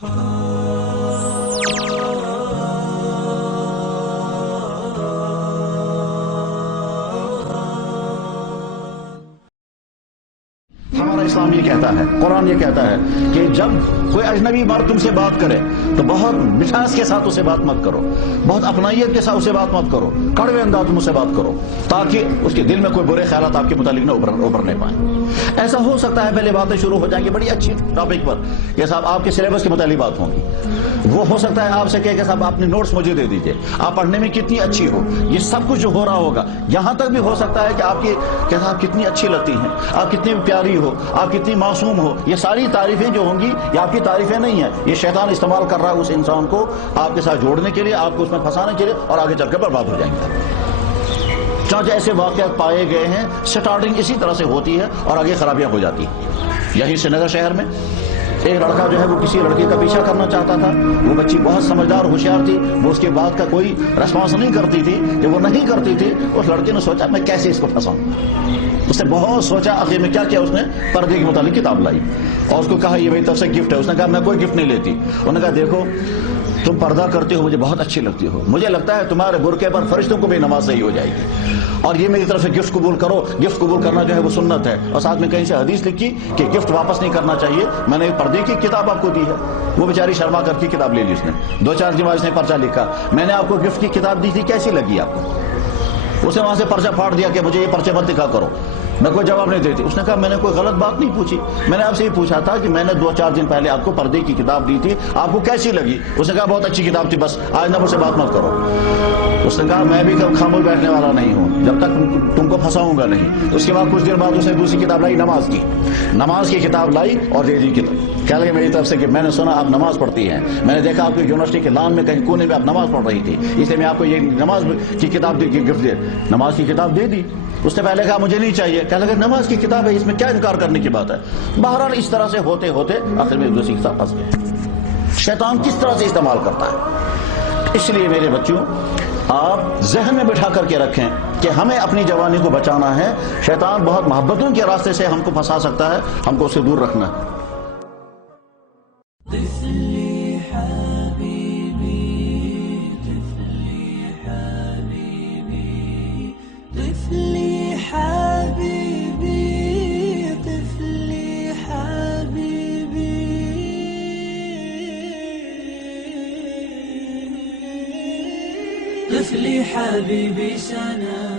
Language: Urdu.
ہمارا اسلام یہ کہتا ہے، قرآن یہ کہتا ہے کہ جب کوئی اجنبی مرد تم سے بات کرے تو بہت مٹھاس کے ساتھ اسے بات مت کرو، بہت اپنائیت کے ساتھ اسے بات مت کرو، کڑوے انداز میں اسے بات کرو، تاکہ اس کے دل میں کوئی برے خیالات آپ کے متعلق نہ ابھرنے پائیں۔ ایسا ہو سکتا ہے پہلے باتیں شروع ہو جائیں گی بڑی اچھی ٹاپک پر کہ صاحب آپ کے سلیبس کے متعلق بات ہوں گی، وہ ہو سکتا ہے آپ سے کہے کہ صاحب اپنے نوٹس مجھے دے دیجئے، آپ پڑھنے میں کتنی اچھی ہو، یہ سب کچھ جو ہو رہا ہوگا، یہاں تک بھی ہو سکتا ہے کہ آپ کی کہ صاحب کتنی اچھی لگتی ہیں، آپ کتنی پیاری ہو، آپ کتنی معصوم ہو، یہ ساری تعریفیں جو ہوں گی یہ آپ کی تعریفیں نہیں ہیں، یہ شیطان استعمال کر رہا ہے اس انسان کو آپ کے ساتھ جوڑنے کے لیے، آپ کو اس میں پھنسانے کے لیے، اور آگے چل کر برباد ہو جائیں گے۔ چانچہ ایسے واقعات پائے گئے ہیں، سٹارٹنگ اسی طرح سے ہوتی ہے اور آگے خرابیاں ہو جاتی ہیں۔ یہیں سری نگر شہر میں ایک لڑکا جو ہے وہ کسی لڑکی کا پیچھا کرنا چاہتا تھا، وہ بچی بہت سمجھدار اور ہوشیار تھی، وہ اس کے بات کا کوئی ریسپانس نہیں کرتی تھی، جب وہ نہیں کرتی تھی اس لڑکے نے سوچا میں کیسے اس کو پھنساؤں، اس نے بہت سوچا، آخر میں کیا اس نے پردے کے متعلق کتاب لائی اور اس کو کہا یہ میری طرف سے گفٹ ہے۔ اس نے کہا میں کوئی گفٹ نہیں لیتی۔ انہوں نے کہا دیکھو تم پردہ کرتے ہو، مجھے بہت اچھی لگتی ہو، مجھے لگتا ہے تمہارے برقعے پر فرشتوں کو بھی نماز صحیح ہو جائے گی، اور یہ میری طرف سے گفٹ قبول کرو۔ گفٹ قبول کرنا جو ہے وہ سنت ہے، اور ساتھ میں کہیں سے حدیث لکھی کہ گفٹ واپس نہیں کرنا چاہیے، میں نے ایک پردے کی کتاب آپ کو دی ہے۔ وہ بیچاری شرما کر کی کتاب لے لی اس نے، 2-4 دن بعد اس نے پرچہ لکھا، میں نے آپ کو گفٹ کی کتاب دی تھی کیسی لگی آپ کو؟ اس نے وہاں سے پرچہ پھاڑ دیا کہ مجھے یہ پرچے مت دکھا کرو، میں کوئی جواب نہیں دیتی۔ اس نے کہا میں نے کوئی غلط بات نہیں پوچھی، میں نے آپ سے یہ پوچھا تھا کہ میں نے 2-4 دن پہلے آپ کو پردے کی کتاب دی تھی، آپ کو کیسی لگی؟ اس نے کہا بہت اچھی کتاب تھی، بس آج نہ مجھ سے بات مت کرو۔ اس نے کہا میں بھی خاموش بیٹھنے والا نہیں ہوں جب تک تم کو پھنساؤں گا نہیں۔ اس کے بعد کچھ دن بعد اس نے دوسری کتاب لائی، نماز کی کتاب لائی اور دے دی کتاب، کہہ لگے میری طرف سے کہ میں نے سنا آپ نماز پڑھتی ہیں، میں نے دیکھا آپ کی یونیورسٹی کے لان میں کہیں کونے میں آپ نماز پڑھ رہی تھی، اس لیے میں آپ کو یہ نماز کی کتاب گفٹ دے۔ نماز کی کتاب دے دی۔ اس نے پہلے کہا مجھے نہیں چاہیے، کہنے لگا نماز کی کتاب ہے، اس میں کیا انکار کرنے کی بات ہے؟ بہرحال اس طرح سے ہوتے ہوتے آخر میں ایک دوسرے کے ساتھ پھنس گئے۔ شیطان کس طرح سے استعمال کرتا ہے، اس لیے میرے بچوں آپ ذہن میں بٹھا کر کے رکھیں کہ ہمیں اپنی جوانی کو بچانا ہے۔ شیطان بہت محبتوں کے راستے سے ہم کو پھنسا سکتا ہے، ہم کو اس سے دور رکھنا ہے۔ طفلي حبيبي سنة